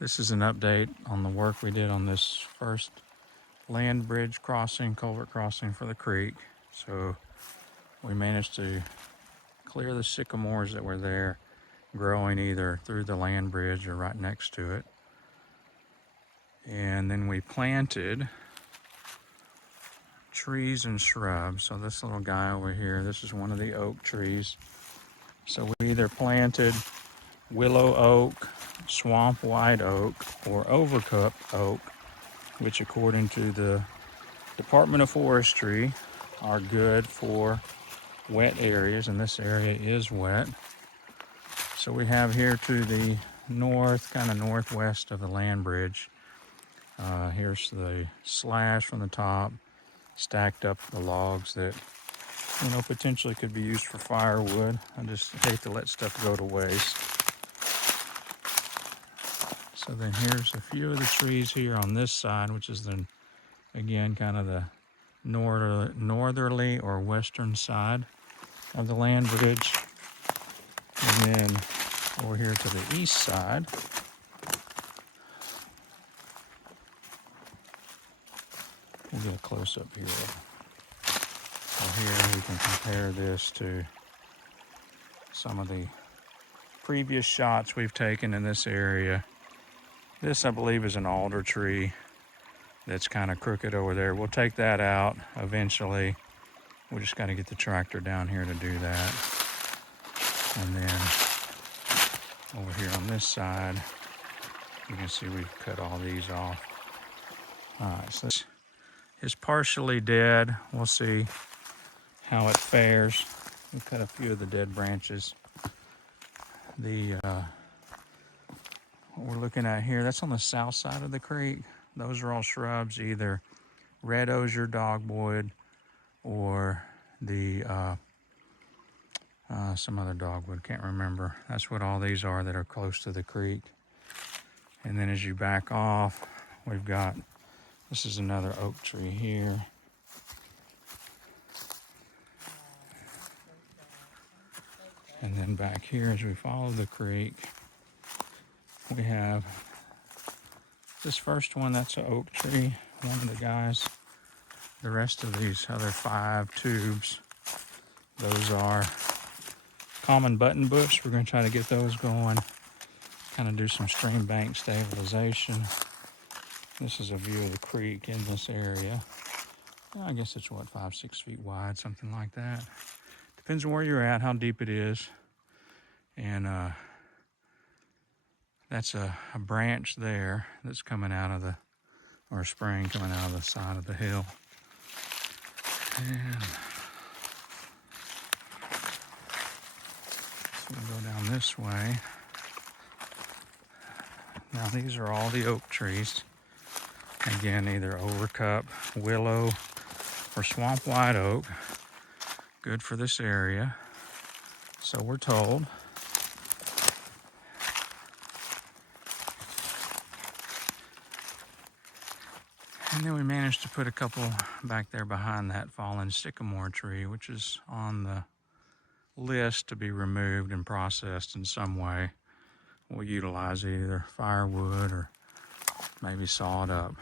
This is an update on the work we did on this first land bridge crossing, culvert crossing for the creek. So we managed to clear the sycamores that were there, growing either through the land bridge or right next to it. And then we planted trees and shrubs. So this little guy over here, this is one of the oak trees. So we either planted willow oak, swamp white oak, or overcup oak, which according to the Department of Forestry are good for wet areas, and this area is wet. So we have here to the north, kind of northwest of the land bridge. Here's the slash from the top, stacked up the logs that, you know, potentially could be used for firewood. I just hate to let stuff go to waste. So then here's a few of the trees here on this side, which is the, again, kind of the northerly or western side of the land bridge. And then over here to the east side, we'll get a close up here. So here we can compare this to some of the previous shots we've taken in this area. This, I believe, is an alder tree that's kind of crooked over there. We'll take that out eventually. We just got to get the tractor down here to do that. And then over here on this side, you can see we've cut all these off. All right, so this is partially dead. We'll see how it fares. We cut a few of the dead branches. What we're looking at here, that's on the south side of the creek. Those are all shrubs, either red osier dogwood or the some other dogwood, can't remember. That's what all these are that are close to the creek. And then as you back off, we've got, this is another oak tree here. And then back here, as we follow the creek, we have this first one, that's an oak tree, one of the guys. The rest of these other 5 tubes, those are common button bush. We're going to try to get those going, kind of do some stream bank stabilization. This is a view of the creek in this area. I guess it's what, 5-6 feet wide, something like that. Depends on where you're at, how deep it is. And that's a branch there that's coming out of the, or a spring coming out of the side of the hill. And so we'll go down this way. Now these are all the oak trees. Again, either overcup, willow, or swamp white oak. Good for this area, so we're told. And then we managed to put a couple back there behind that fallen sycamore tree, which is on the list to be removed and processed in some way. We'll utilize either firewood or maybe saw it up.